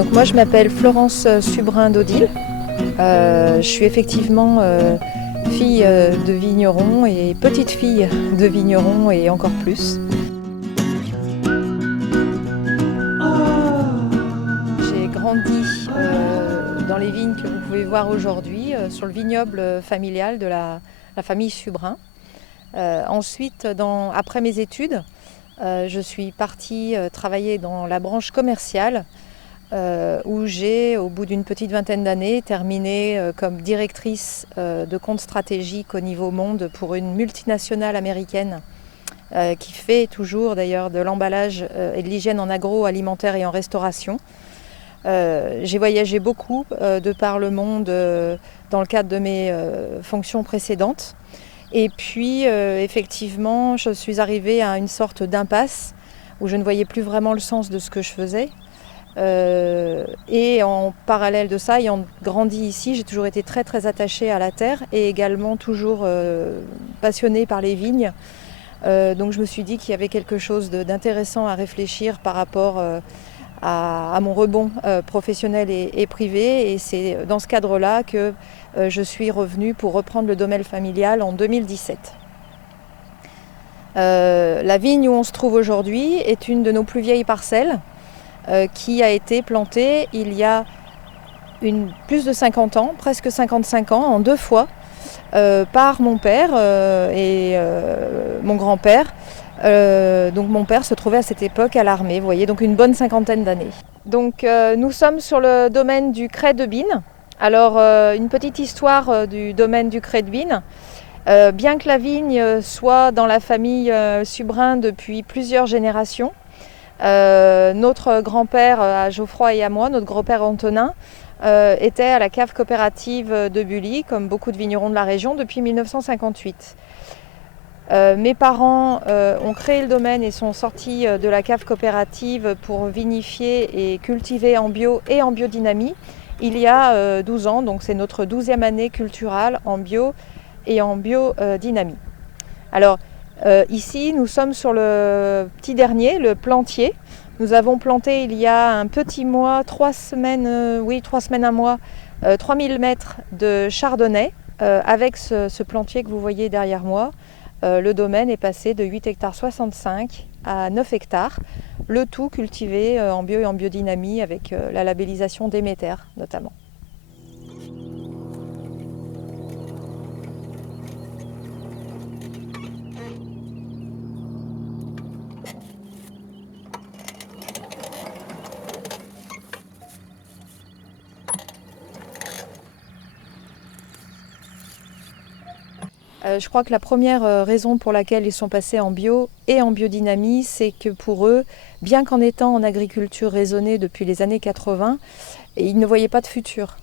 Donc moi je m'appelle Florence Subrin-Dodil. Je suis effectivement fille de vigneron et petite fille de vigneron et encore plus. J'ai grandi dans les vignes que vous pouvez voir aujourd'hui, sur le vignoble familial de la famille Subrin. Ensuite, après mes études, je suis partie travailler dans la branche commerciale où j'ai, au bout d'une petite vingtaine d'années, terminé comme directrice de compte stratégique au niveau monde pour une multinationale américaine qui fait toujours d'ailleurs de l'emballage et de l'hygiène en agroalimentaire et en restauration. J'ai voyagé beaucoup de par le monde dans le cadre de mes fonctions précédentes. Et puis effectivement, je suis arrivée à une sorte d'impasse où je ne voyais plus vraiment le sens de ce que je faisais. Et en parallèle de ça, ayant grandi ici, j'ai toujours été très très attachée à la terre et également toujours passionnée par les vignes. Donc je me suis dit qu'il y avait quelque chose d'intéressant à réfléchir par rapport à mon rebond professionnel et privé. Et c'est dans ce cadre-là que je suis revenue pour reprendre le domaine familial en 2017. La vigne où on se trouve aujourd'hui est une de nos plus vieilles parcelles qui a été plantée il y a plus de 50 ans, presque 55 ans, en 2 fois, par mon père et mon grand-père. Donc mon père se trouvait à cette époque à l'armée, vous voyez, donc une bonne 50aine d'années. Donc nous sommes sur le domaine du Crais de Bine. Alors une petite histoire du domaine du Crais de Bine. Bien que la vigne soit dans la famille Subrin depuis plusieurs générations, notre grand-père à Geoffroy et à moi, notre grand-père Antonin, était à la cave coopérative de Bully, comme beaucoup de vignerons de la région, depuis 1958. Mes parents ont créé le domaine et sont sortis de la cave coopérative pour vinifier et cultiver en bio et en biodynamie il y a 12 ans, donc c'est notre 12e année culturale en bio et en biodynamie. Alors ici nous sommes sur le petit dernier, le plantier. Nous avons planté il y a un petit mois, 3 semaines, un mois, 3000 mètres de chardonnay avec ce plantier que vous voyez derrière moi. Le domaine est passé de 8 hectares 65 à 9 hectares, le tout cultivé en bio et en biodynamie avec la labellisation Déméter notamment. Je crois que la première raison pour laquelle ils sont passés en bio et en biodynamie, c'est que pour eux, bien qu'en étant en agriculture raisonnée depuis les années 80, ils ne voyaient pas de futur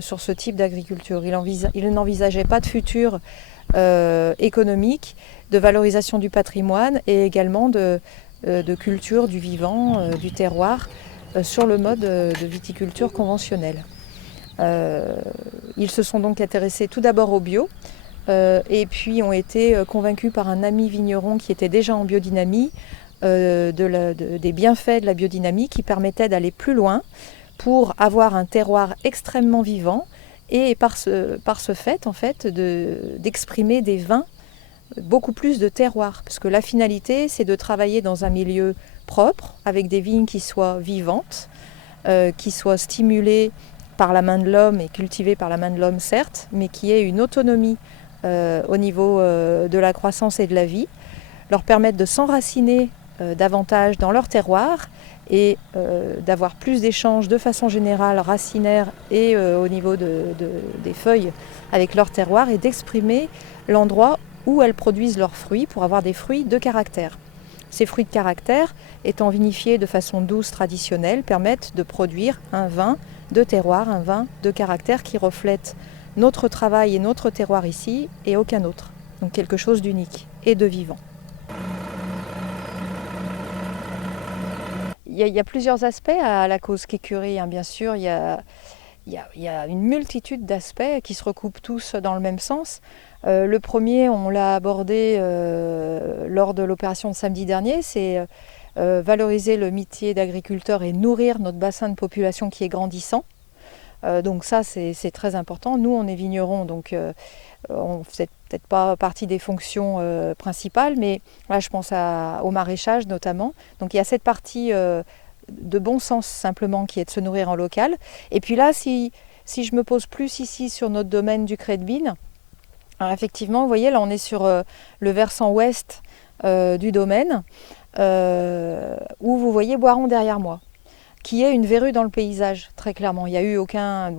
sur ce type d'agriculture. Ils n'envisageaient pas de futur économique, de valorisation du patrimoine et également de culture du vivant, du terroir, sur le mode de viticulture conventionnelle. Ils se sont donc intéressés tout d'abord au bio, et puis ont été convaincus par un ami vigneron qui était déjà en biodynamie des bienfaits de la biodynamie qui permettaient d'aller plus loin pour avoir un terroir extrêmement vivant et par ce fait, en fait d'exprimer des vins beaucoup plus de terroir. Parce que la finalité, c'est de travailler dans un milieu propre, avec des vignes qui soient vivantes, qui soient stimulées par la main de l'homme et cultivées par la main de l'homme certes, mais qui aient une autonomie au niveau de la croissance et de la vie, leur permettre de s'enraciner davantage dans leur terroir et d'avoir plus d'échanges de façon générale racinaire et au niveau des feuilles avec leur terroir et d'exprimer l'endroit où elles produisent leurs fruits pour avoir des fruits de caractère. Ces fruits de caractère, étant vinifiés de façon douce traditionnelle, permettent de produire un vin de terroir, un vin de caractère qui reflète notre travail et notre terroir ici et aucun autre. Donc quelque chose d'unique et de vivant. Il y a plusieurs aspects à la cause Kécurie, hein, bien sûr. Il y a une multitude d'aspects qui se recoupent tous dans le même sens. Le premier, on l'a abordé lors de l'opération de samedi dernier, c'est valoriser le métier d'agriculteur et nourrir notre bassin de population qui est grandissant. Donc ça, c'est très important. Nous, on est vignerons, donc on ne fait peut-être pas partie des fonctions principales, mais là, je pense au maraîchage notamment. Donc il y a cette partie de bon sens simplement qui est de se nourrir en local. Et puis là, si je me pose plus ici sur notre domaine du Credbin, alors effectivement, vous voyez, là on est sur le versant ouest du domaine, où vous voyez Boiron derrière moi, qui est une verrue dans le paysage, très clairement. Il n'y a eu aucun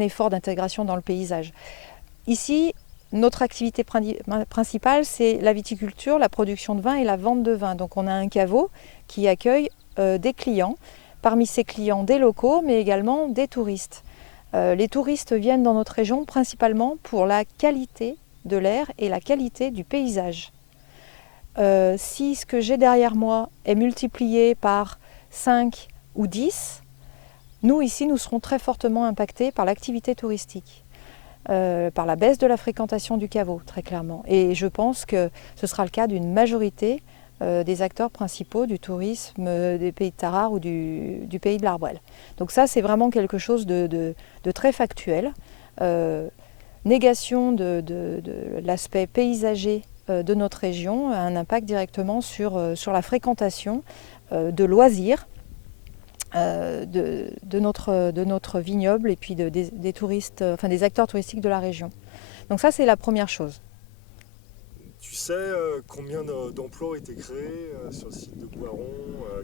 effort d'intégration dans le paysage. Ici, notre activité principale, c'est la viticulture, la production de vin et la vente de vin. Donc on a un caveau qui accueille des clients, parmi ces clients des locaux, mais également des touristes. Les touristes viennent dans notre région principalement pour la qualité de l'air et la qualité du paysage. Si ce que j'ai derrière moi est multiplié par 5 ou 10, nous ici nous serons très fortement impactés par l'activité touristique, par la baisse de la fréquentation du caveau, très clairement. Et je pense que ce sera le cas d'une majorité des acteurs principaux du tourisme des pays de Tarare ou du pays de l'Arbrel. Donc ça, c'est vraiment quelque chose de très factuel. Négation de l'aspect paysager de notre région a un impact directement sur la fréquentation de loisirs de notre vignoble et puis des touristes, enfin des acteurs touristiques de la région. Donc ça, c'est la première chose. Tu sais combien d'emplois ont été créés sur le site de Boiron,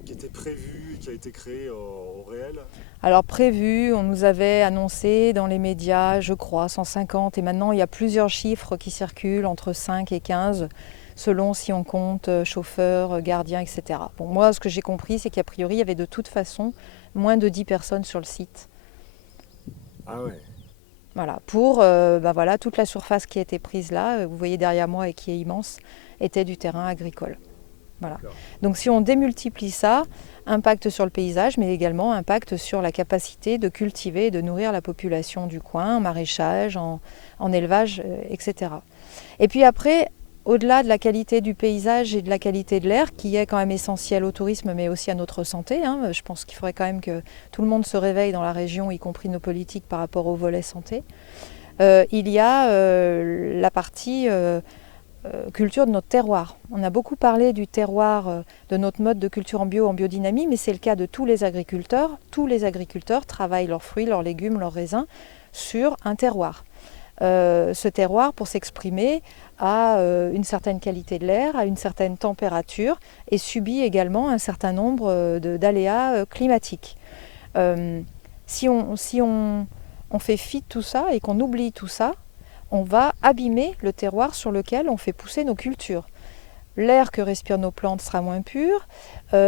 qui était prévu, qui a été créé au réel? Alors prévu, on nous avait annoncé dans les médias, je crois, 150, et maintenant il y a plusieurs chiffres qui circulent entre 5 et 15, selon si on compte chauffeurs, gardiens, etc. Bon, moi, ce que j'ai compris, c'est qu'a priori, il y avait de toute façon moins de 10 personnes sur le site. Ah ouais. Voilà, pour voilà, toute la surface qui a été prise là, vous voyez derrière moi et qui est immense, était du terrain agricole. Voilà. Donc si on démultiplie ça, impact sur le paysage, mais également impact sur la capacité de cultiver et de nourrir la population du coin, en maraîchage, en élevage, etc. Et puis après, au-delà de la qualité du paysage et de la qualité de l'air, qui est quand même essentielle au tourisme, mais aussi à notre santé, je pense qu'il faudrait quand même que tout le monde se réveille dans la région, y compris nos politiques, par rapport au volet santé. Il y a la partie culture de notre terroir. On a beaucoup parlé du terroir, de notre mode de culture en bio, en biodynamie, mais c'est le cas de tous les agriculteurs. Tous les agriculteurs travaillent leurs fruits, leurs légumes, leurs raisins sur un terroir. Ce terroir, pour s'exprimer, a une certaine qualité de l'air, a une certaine température et subit également un certain nombre d'aléas climatiques. Si on fait fi de tout ça et qu'on oublie tout ça, on va abîmer le terroir sur lequel on fait pousser nos cultures. L'air que respirent nos plantes sera moins pur.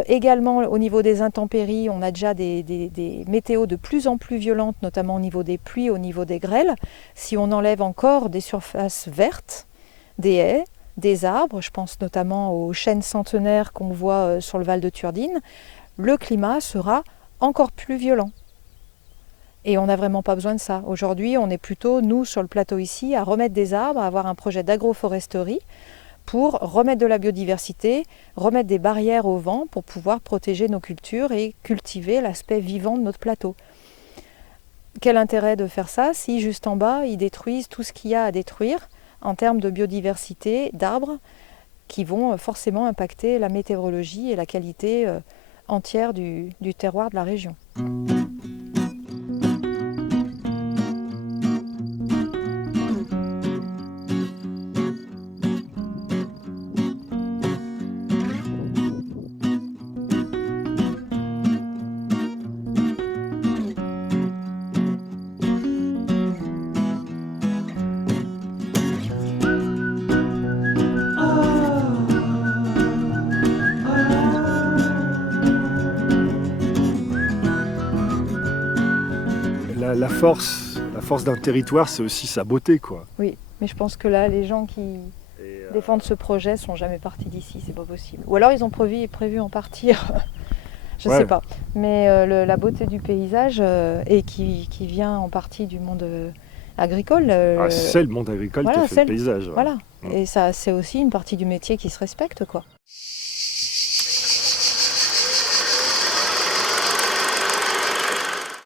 Également, au niveau des intempéries, on a déjà des météos de plus en plus violentes, notamment au niveau des pluies, au niveau des grêles. Si on enlève encore des surfaces vertes, des haies, des arbres, je pense notamment aux chênes centenaires qu'on voit sur le Val de Turdine, le climat sera encore plus violent. Et on n'a vraiment pas besoin de ça. Aujourd'hui, on est plutôt, nous, sur le plateau ici, à remettre des arbres, à avoir un projet d'agroforesterie pour remettre de la biodiversité, remettre des barrières au vent pour pouvoir protéger nos cultures et cultiver l'aspect vivant de notre plateau. Quel intérêt de faire ça si juste en bas, ils détruisent tout ce qu'il y a à détruire en termes de biodiversité, d'arbres, qui vont forcément impacter la météorologie et la qualité entière du terroir de la région. La force d'un territoire, c'est aussi sa beauté, quoi. Oui, mais je pense que là, les gens qui défendent ce projet ne sont jamais partis d'ici, c'est pas possible. Ou alors ils ont prévu en partir, je sais pas. Mais la beauté du paysage, et qui vient en partie du monde agricole. C'est le monde agricole qui a fait le paysage. Voilà, et ça, c'est aussi une partie du métier qui se respecte, quoi.